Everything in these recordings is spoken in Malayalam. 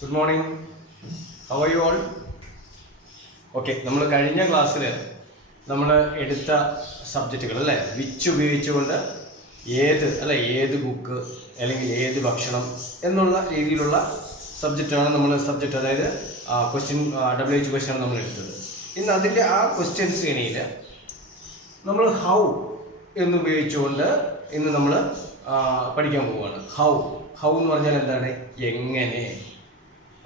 Good morning. How are you all? Okay, നമ്മൾ കഴിഞ്ഞ ക്ലാസ്സിൽ നമ്മൾ എടുത്ത സബ്ജക്റ്റുകൾ അല്ലേ, വിച്ച് ഉപയോഗിച്ചുകൊണ്ട് ഏത് ബുക്ക് അല്ലെങ്കിൽ ഏത് ഭക്ഷണം എന്നുള്ള രീതിയിലുള്ള സബ്ജക്റ്റ് അതായത് ക്വസ്റ്റ്യൻ WH ക്വസ്റ്റ്യനാണ് നമ്മൾ എടുത്തത്. ഇന്ന് അതിൻ്റെ ആ ക്വസ്റ്റ്യൻ ശ്രേണിയിൽ നമ്മൾ ഹൗ എന്നുപയോഗിച്ചുകൊണ്ട് ഇന്ന് നമ്മൾ പഠിക്കാൻ പോവുകയാണ്. ഹൗ എന്ന് പറഞ്ഞാൽ എന്താണ്? എങ്ങനെ.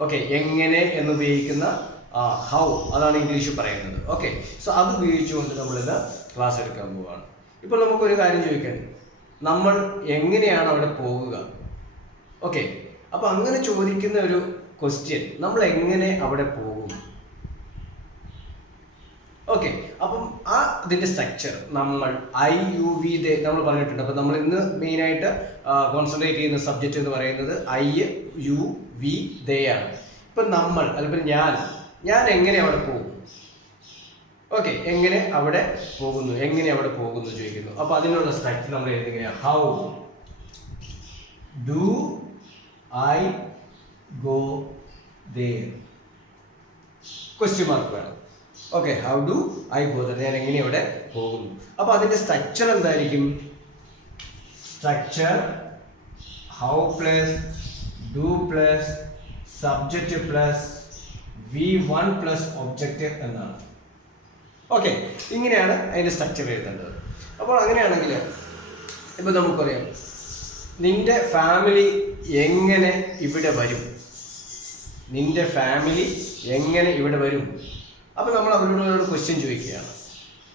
ഓക്കെ, എങ്ങനെ എന്നുപയോഗിക്കുന്ന ഹൗ, അതാണ് ഇംഗ്ലീഷിൽ പറയുന്നത്. ഓക്കെ, സോ അത് ഉപയോഗിച്ചുകൊണ്ട് നമ്മളിന്ന് ക്ലാസ് എടുക്കാൻ പോവുകയാണ്. ഇപ്പോൾ നമുക്കൊരു കാര്യം ചോദിക്കാൻ, നമ്മൾ എങ്ങനെയാണ് അവിടെ പോകുക? ഓക്കെ, അപ്പോൾ അങ്ങനെ ചോദിക്കുന്ന ഒരു ക്വസ്റ്റ്യൻ, നമ്മൾ എങ്ങനെ അവിടെ പോകും? ഓക്കെ, അപ്പം ഇതിൻ്റെ സ്ട്രക്ചർ നമ്മൾ IUV നമ്മൾ പറഞ്ഞിട്ടുണ്ട്. അപ്പം നമ്മൾ ഇന്ന് മെയിനായിട്ട് കോൺസെൻട്രേറ്റ് ചെയ്യുന്ന സബ്ജക്റ്റ് എന്ന് പറയുന്നത് IUV ആണ്. ഇപ്പം നമ്മൾ അല്ലെങ്കിൽ ഞാൻ എങ്ങനെ അവിടെ പോകും? ഓക്കെ, എങ്ങനെ അവിടെ പോകുന്നു ചോദിക്കുന്നു. അപ്പോൾ അതിനുള്ള സ്ട്രക്ചർ നമ്മൾ എഴുതുകയാണ്. How do I go there? Question mark വേണം. Okay, how do I go there? ഞാൻ എങ്ങനെ അവിടെ പോകുന്നു? അപ്പോൾ അതിൻ്റെ സ്ട്രക്ചർ എന്തായിരിക്കും? Structure how plus do plus subject plus V1 plus object എന്നാണ്. ഓക്കെ, ഇങ്ങനെയാണ് അതിൻ്റെ സ്ട്രക്ചർ എഴുതേണ്ടത്. അപ്പോൾ അങ്ങനെയാണെങ്കിൽ ഇപ്പോൾ നമുക്കറിയാം, നിൻ്റെ ഫാമിലി എങ്ങനെ ഇവിടെ വരും? അപ്പോൾ നമ്മൾ അവരോട് ക്വസ്റ്റ്യൻ ചോദിക്കുകയാണ്.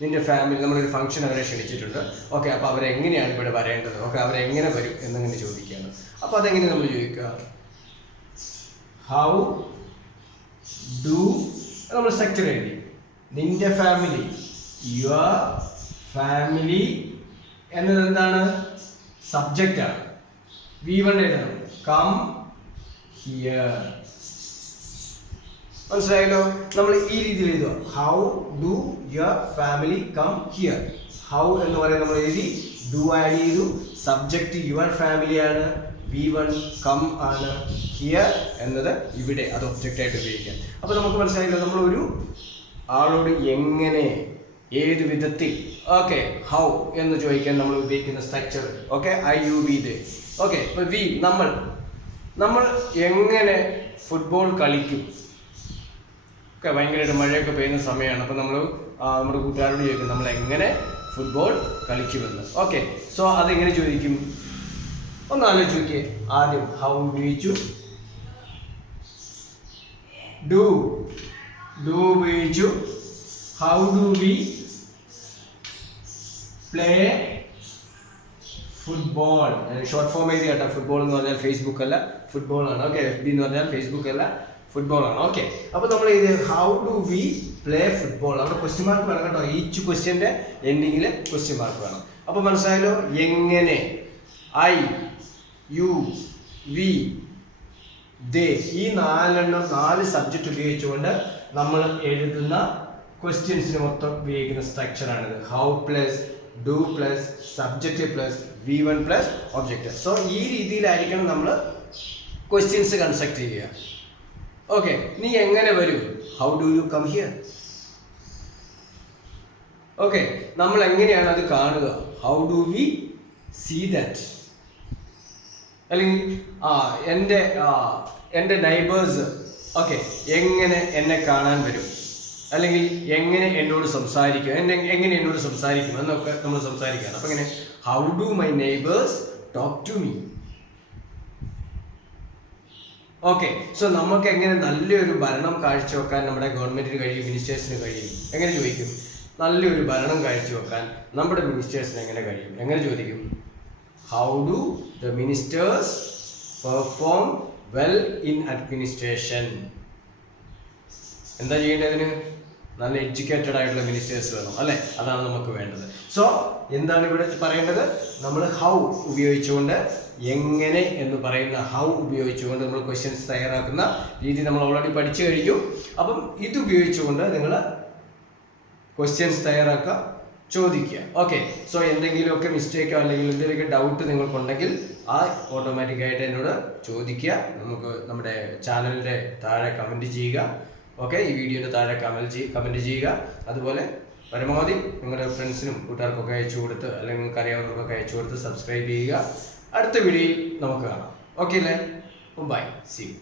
നിൻ്റെ ഫാമിലി, നമ്മളൊരു ഫംഗ്ഷൻ അവരെ ക്ഷണിച്ചിട്ടുണ്ട്. ഓക്കെ, അപ്പോൾ അവരെങ്ങനെയാണ് ഇവിടെ വരേണ്ടത്? ഓക്കെ, അവരെങ്ങനെ വരും എന്നിങ്ങനെ ചോദിക്കുകയാണ്. അപ്പോൾ അതെങ്ങനെ നമ്മൾ ചോദിക്കുക? ഹൗ ഡു, നമ്മൾ സ്ട്രക്ചർ എഴുതി. നിൻ്റെ ഫാമിലി, യുവർ ഫാമിലി എന്നത് എന്താണ്? സബ്ജക്റ്റാണ്. V1 എഴുതണം. Come here. മനസ്സിലായല്ലോ? നമ്മൾ ഈ രീതിയിൽ എഴുതുക. How do your family come here. How എന്ന് പറയുന്നത് നമ്മൾ എഴുതി, ഡു ആഡ് ചെയ്തു, സബ്ജക്റ്റ് യുവർ ഫാമിലിയാണ്, V1 കം ആണ്, ഹിയർ എന്നത് ഇവിടെ, അത് ഒബ്ജക്റ്റായിട്ട് ഉപയോഗിക്കാം. അപ്പോൾ നമുക്ക് മനസ്സിലായല്ലോ, നമ്മളൊരു ആളോട് എങ്ങനെ, ഏത് വിധത്തിൽ, ഓക്കെ, ഹൗ എന്ന് ചോദിക്കാൻ നമ്മൾ ഉപയോഗിക്കുന്ന സ്ട്രക്ചർ. Okay, IUV. ഓക്കെ, ഇപ്പോൾ നമ്മൾ എങ്ങനെ ഫുട്ബോൾ കളിക്കും? ഓക്കെ, ഭയങ്കരമായിട്ട് മഴയൊക്കെ പെയ്യുന്ന സമയമാണ്. അപ്പോൾ നമ്മൾ നമ്മുടെ കൂട്ടുകാരോട് ചോദിക്കും, നമ്മൾ എങ്ങനെ ഫുട്ബോൾ കളിക്കുമെന്ന്. ഓക്കെ, സോ അതെങ്ങനെ ചോദിക്കും? ഒന്ന് ആലോചിച്ച് നോക്കിയേ. ആദ്യം ഹൗ ഉപയോഗിച്ചു, ഡു ഉപയോഗിച്ചു, how do V play football. Short form എഴുതി കേട്ടോ. ഫുട്ബോൾ എന്ന് പറഞ്ഞാൽ ഫേസ്ബുക്ക് അല്ല, ഫുട്ബോൾ ആണ്. ഓക്കെ, FB എന്ന് പറഞ്ഞാൽ ഫേസ്ബുക്ക് അല്ല, ഫുട്ബോൾ ആണ്. ഓക്കെ, അപ്പോൾ നമ്മൾ ഇത് how do V play football, അവിടെ ക്വസ്റ്റ്യൻ മാർക്ക് വേണം കേട്ടോ. ഈച്ച് ക്വസ്റ്റ്യൻ്റെ എൻഡിങ്ങിൽ ക്വസ്റ്റ്യൻ മാർക്ക് വേണം. അപ്പോൾ മനസ്സിലായല്ലോ, എങ്ങനെ, IUV ഈ 4 സബ്ജക്റ്റ് ഉപയോഗിച്ചുകൊണ്ട് നമ്മൾ എഴുതുന്ന ക്വസ്റ്റ്യൻസിന് മൊത്തം ഉപയോഗിക്കുന്ന സ്ട്രക്ചറാണിത്. How plus do plus subject plus V1 plus object. So ഈ രീതിയിലായിരിക്കണം നമ്മൾ ക്വസ്റ്റ്യൻസ് കൺസ്ട്രക്ട് ചെയ്യുക. ഓക്കെ, നീ എങ്ങനെ വരും? How do you come here? Okay, നമ്മൾ എങ്ങനെയാണ് അത് കാണുക? How do we see that? അല്ലെങ്കിൽ എൻ്റെ നൈബേഴ്സ് ഓക്കെ എങ്ങനെ എന്നെ കാണാൻ വരും? അല്ലെങ്കിൽ എങ്ങനെ എന്നോട് സംസാരിക്കും, എങ്ങനെ എന്നോട് സംസാരിക്കും എന്നൊക്കെ നമ്മൾ സംസാരിക്കുകയാണ്. അപ്പം ഇങ്ങനെ how do my neighbours talk to me? Okay, so നമുക്ക് എങ്ങനെ നല്ലൊരു ഭരണം കാഴ്ചവെക്കാൻ നമ്മുടെ ഗവൺമെൻറ്റിന് കഴിയും, മിനിസ്റ്റേഴ്സിന് കഴിയും? എങ്ങനെ ചോദിക്കും? നല്ലൊരു ഭരണം കാഴ്ചവെക്കാൻ നമ്മുടെ മിനിസ്റ്റേഴ്സിന് എങ്ങനെ കഴിയും? എങ്ങനെ ചോദിക്കും? How do the ministers perform well in administration? എന്താ ചെയ്യേണ്ടതിന്? നല്ല എഡ്യൂക്കേറ്റഡ് ആയിട്ടുള്ള മിനിസ്റ്റേഴ്സ് വേണം അല്ലേ? അതാണ് നമുക്ക് വേണ്ടത്. സോ എന്താണ് ഇവിടെ പറയേണ്ടത്? നമ്മൾ ഹൗ ഉപയോഗിച്ചുകൊണ്ട്, എങ്ങനെ എന്ന് പറയുന്ന ഹൗ ഉപയോഗിച്ചുകൊണ്ട് നമ്മൾ ക്വസ്റ്റ്യൻസ് തയ്യാറാക്കുന്ന രീതി നമ്മൾ ഓൾറെഡി പഠിച്ചു കഴിഞ്ഞു. അപ്പം ഇത് ഉപയോഗിച്ചുകൊണ്ട് നിങ്ങൾ ക്വസ്റ്റ്യൻസ് തയ്യാറാക്കുക, ചോദിക്കുക. ഓക്കെ, സോ എന്തെങ്കിലുമൊക്കെ മിസ്റ്റേക്കോ അല്ലെങ്കിൽ എന്തെങ്കിലുമൊക്കെ ഡൗട്ട് നിങ്ങൾക്കുണ്ടെങ്കിൽ ആ ഓട്ടോമാറ്റിക്കായിട്ട് എന്നോട് ചോദിക്കുക. നമുക്ക് നമ്മുടെ ചാനലിൻ്റെ താഴെ കമൻറ്റ് ചെയ്യുക. ഓക്കെ, ഈ വീഡിയോയുടെ താഴെ കമൻറ്റ് ചെയ്യുക. അതുപോലെ പരമാവധി നിങ്ങളുടെ ഫ്രണ്ട്സിനും കൂട്ടുകാർക്കൊക്കെ അയച്ചു കൊടുത്ത്, അല്ലെങ്കിൽ നിങ്ങൾക്ക് അറിയാവുന്നവർക്കൊക്കെ അയച്ചു കൊടുത്ത് സബ്സ്ക്രൈബ് ചെയ്യുക. അടുത്ത വീഡിയോയിൽ നമുക്ക് കാണാം. ഓക്കെ അല്ലേ? Bye, see U.